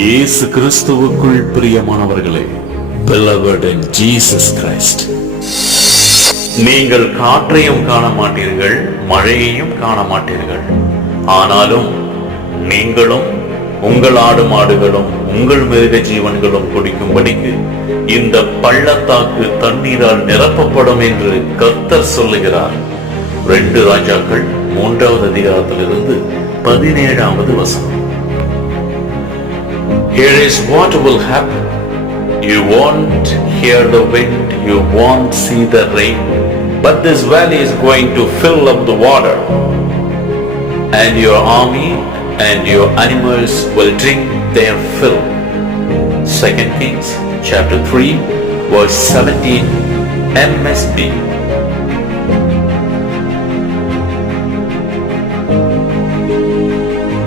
இயேசு கிறிஸ்துவுக்குள் பிரியமானவர்களே, beloved in Jesus Christ, நீங்கள் காற்றையும் காண மாட்டீர்கள், மழையையும் காண மாட்டீர்கள். ஆனாலும் நீங்களும் உங்கள் ஆடு மாடுகளும் உங்கள் மிருக ஜீவன்களும் குடிக்கும்படிக்கு இந்த பள்ளத்தாக்கு தண்ணீரால் நிரப்பப்படும் என்று கர்த்தர் சொல்லுகிறார். 2 ராஜாக்கள் 3வது அதிகாரத்திலிருந்து 17வது வசனம். Here is what will happen. You won't hear the wind, you won't see the rain, but this valley is going to fill up the water, and your army and your animals will drink their fill. 2 Kings chapter 3 verse 17 MSB.